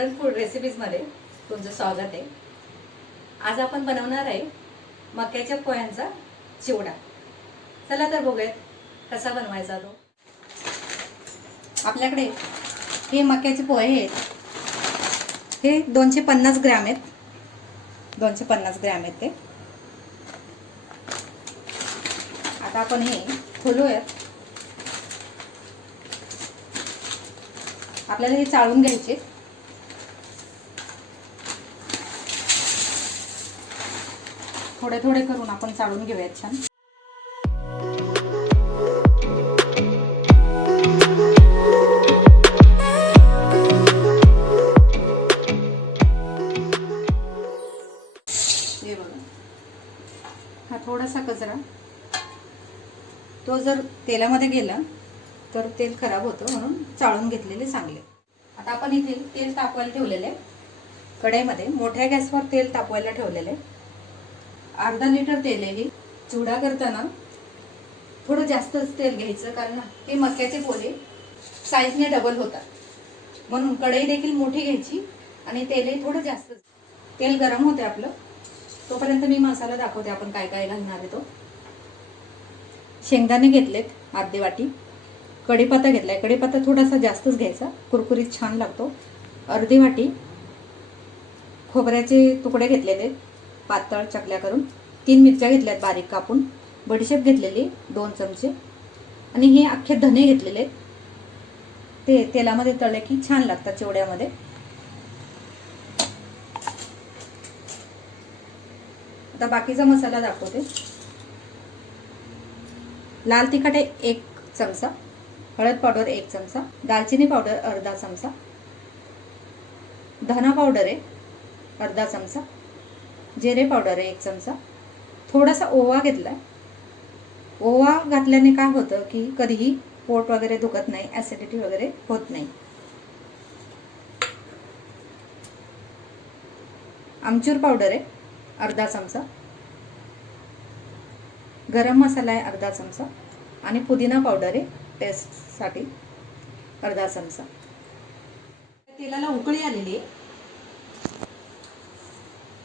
Modern food रेसिपीजमध्ये तुमचं स्वागत आहे। आज आपण बनवणार आहे मक्याच्या पोह्यांचा चिवडा। चला तर बघूयात कसा बनवायचा तो। आपल्याकडे हे मक्याचे पोहे आहेत, हे 250 ग्रॅम आहेत, 250 ग्रॅम आहेत ते। आता आपण हे खोलूयात। आपल्याला हे चाळून घ्यायचे। थोडे थोडे करून आपण चाळून घेऊयात छान। हे बघा, हा थोडासा कचरा तो जर तेलामध्ये गेला तर तेल खराब होतं, म्हणून चाळून घेतलेले चांगले। आता आपण इथे तेल तापवायला ठेवलेले, कढईमध्ये मोठ्या गॅसवर तेल तापवायला ठेवलेले। अर्धा लिटर तेल आहे। चिवडा करताना थोडं जास्तच तेल घ्यायचं, कारण हे मक्याचे पोहे साईजने डबल होतात, म्हणून कढई देखील मोठी घ्यायची आणि तेलही थोडं जास्त। तेल गरम होते आपलं, तोपर्यंत मी मसाला दाखवते आपण काय काय घालणार आहे तो। शेंगदाणे घेतलेत अर्धी वाटी, कढीपत्ता घेतलाय, कढीपत्ता थोडासा जास्तच घ्यायचा, कुरकुरीत छान लागतो। अर्धी वाटी खोबऱ्याचे तुकडे घेतलेले पातळ चकल्या करून, 3 मिरच्या घेतल्यात बारीक कापून, बडीशेप घेतलेली 2 चमचे, आणि हे अख्खे धने घेतलेले, ते तेलामध्ये तळले की छान लागतात चिवड्यामध्ये। आता बाकीचा मसाला दाखवते। लाल तिखट 1 चमचा, हळद पावडर 1 चमचा, दालचिनी पावडर अर्धा चमचा, धना पावडर आहे अर्धा चमचा, जिरे पावडर आहे 1 चमचा, थोडासा ओवा घेतलाय। ओवा घातल्याने काय होतं की कधीही पोट वगैरे दुखत नाही, ऍसिडिटी वगैरे होत नाही। आमचूर पावडर आहे अर्धा चमचा, गरम मसाला आहे अर्धा चमचा, आणि पुदिना पावडर आहे टेस्टसाठी अर्धा चमचा। तेलाला उकळी आलेली आहे।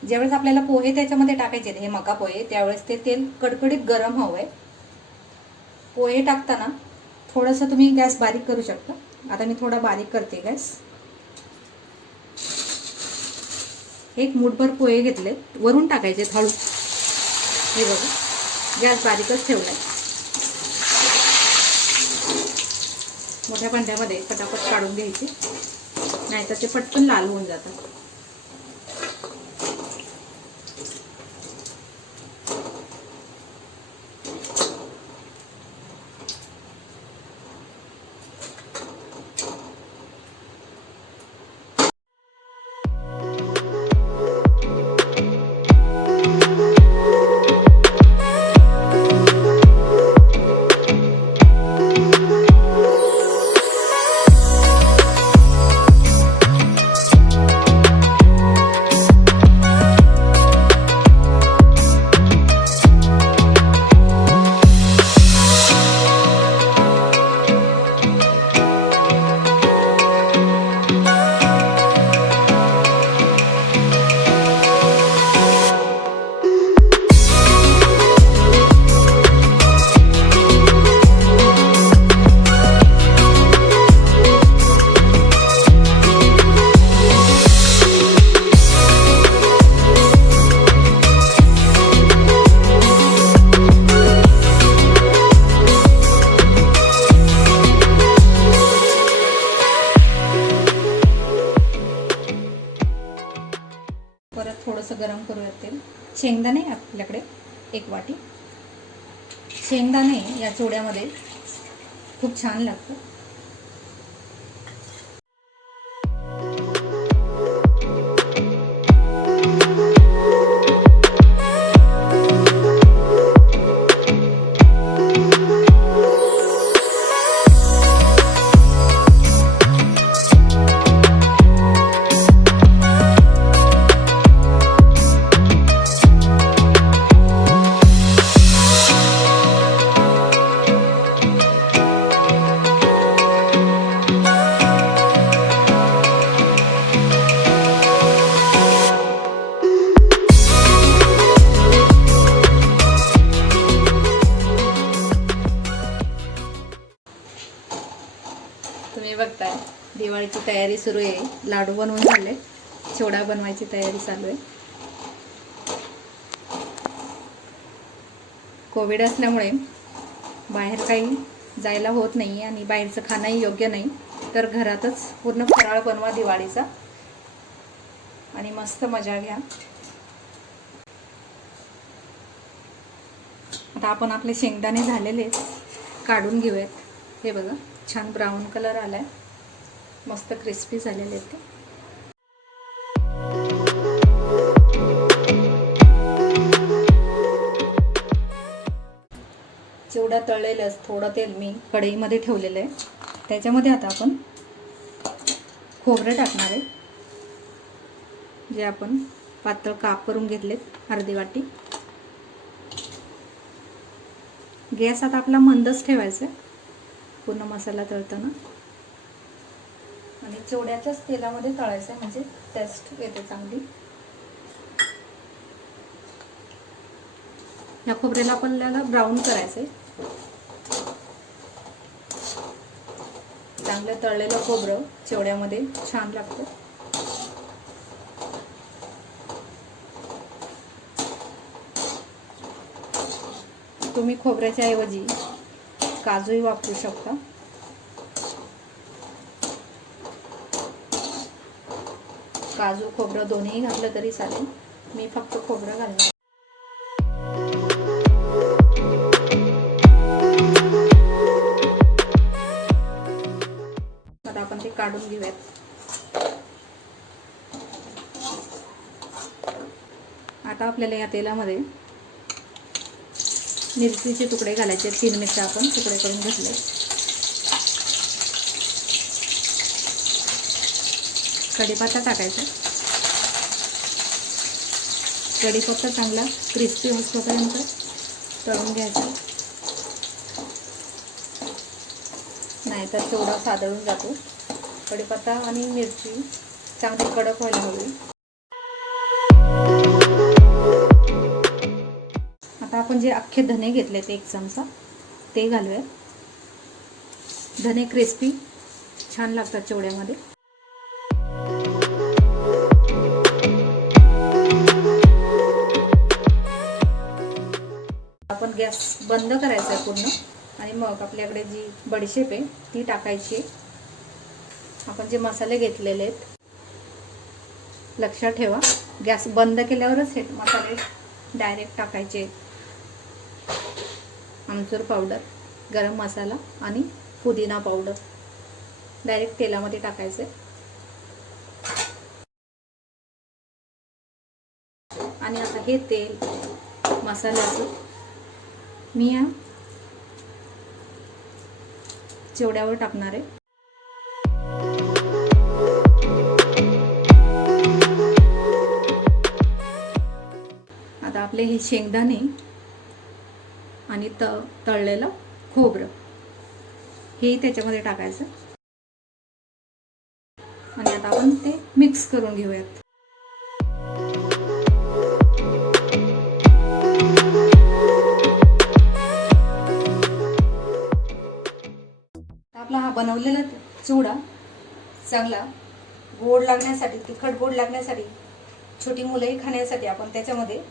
ज्यावेळेस आपल्याला पोहे त्याच्यामध्ये टाकायचे, हे मका पोहे, त्यावेळेस ते तेल कडकडीत गरम हवंय। पोहे टाकताना थोडंसं तुम्ही गॅस बारीक करू शकता। आता मी थोडा बारीक करते गॅस। एक मूठभर पोहे घेतले, वरून टाकायचे हळू। हे बघा, गॅस बारीकच ठेवलाय। मोठ्या भांड्यामध्ये पटापट काढून घ्यायचे, नाहीतर ते पटकन लाल होऊन जातात। थोडंसं गरम करूयात तेल। शेंगदाणे आपल्याकडे 1 वाटी। शेंगदाणे या चिवड्यामध्ये खूप छान लागतं। दिवाळीची तयारी सुरू आहे. लाडू बनवून झाले, चिवडा बनवायची तयारी चालू आहे. कोविड असल्यामुळे बाहेर काही जायला होत नाही आणि बाहेरचं खाणंही योग्य नाही, तर घरातच पूर्ण फराळ बनवा दिवाळीचा आणि मस्त मजा घ्या. आता आपण आपले शेंगदाणे झालेले काढून घेऊयात. हे बघा, छान ब्राऊन कलर आलाय, मस्त क्रिस्पी झालेले ते. चिवडा तळलेलंच थोडं तेल मी कढईमध्ये ठेवलेलं आहे. त्याच्यामध्ये आता आपण खोबरं टाकणार आहे, जे आपण पातळ काप करून घेतलेत अर्धी वाटी. गॅस आता आपला मंदच ठेवायचा आहे पूर्ण मसाला तळताना, आणि चिवड्याच्याच तेलामध्ये तळायचं आहे, म्हणजे टेस्ट येते चांगली. या खोबऱ्याला आपल्याला ब्राऊन करायचं आहे. चांगलं तळलेलं खोबरं चिवड्यामध्ये छान लागतं. तुम्ही खोबऱ्याच्या ऐवजी काजूही वापरू शकता. काजू खोबरं दोन्ही घातलं तरी चालेल, मी फक्त खोबरं घालणार. आता आपण ते काढून घेऊयात. आता आपल्याला या तेलामध्ये मिरचीचे तुकडे घालायचे. 3 मिरच्या आपण तुकडे करून घेतले. कढीपत्ता टाकायचा. कढीपत्ता चांगला क्रिस्पी होईपर्यंत तळून घ्यायचा, नाहीतर चिवडा सादळून जातो. कढीपत्ता आणि मिरची चांगली कडक व्हायला हवी. आता आपण जे अख्खे धने घेतलेत 1 चमचा, ते घालूया. धने क्रिस्पी छान लागतात चिवड्यामध्ये. आपण गॅस बंद करायचा आहे पूर्ण, आणि मग आपल्याकडे जी बडीशेप आहे ती टाकायची. आपण जे मसाले घेतलेले आहेत, लक्षात ठेवा गॅस बंद केल्यावरच हे मसाले डायरेक्ट टाकायचे. आमचूर पावडर, गरम मसाला आणि पुदिना पावडर डायरेक्ट तेलामध्ये टाकायचे. आणि आता हे तेल मसाल्याचं मी या चिवड्यावर टाकणार आहे. आता आपले हे शेंगदाणे आणि तळलेलं खोबरं हे त्याच्यामध्ये टाकायचं, आणि आता आपण ते मिक्स करून घेऊयात. आपला हा बनवलेला चिवडा चांगला गोड लागण्यासाठी, तिखट गोड लागण्यासाठी, छोटी मुलंही खाण्यासाठी आपण त्याच्यामध्ये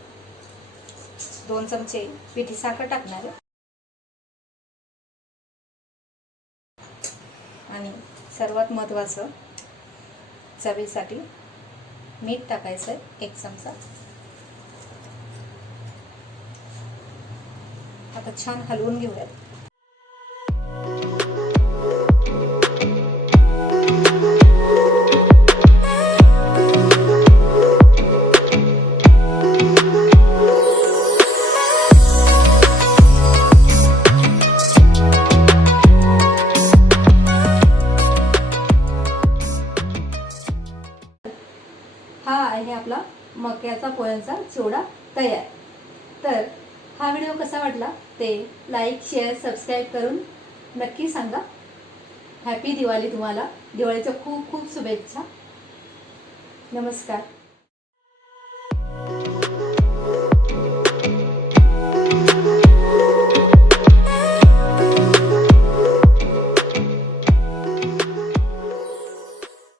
2 चमचे पिठी साखर टाकणार आहे. आणि सर्वात महत्त्वाचं, चवीसाठी मीठ टाकायचं आहे 1 चमचा. आता छान हलवून घेऊयात. हा आहे आपला मक्याचा पोह्यांचा चिवडा तयार. तर हा व्हिडिओ कसा वाटला ते लाईक, शेअर, सबस्क्राईब करून नक्की सांगा. हॅपी दिवाळी. तुम्हाला दिवाळीच्या खूप खूप शुभेच्छा. नमस्कार.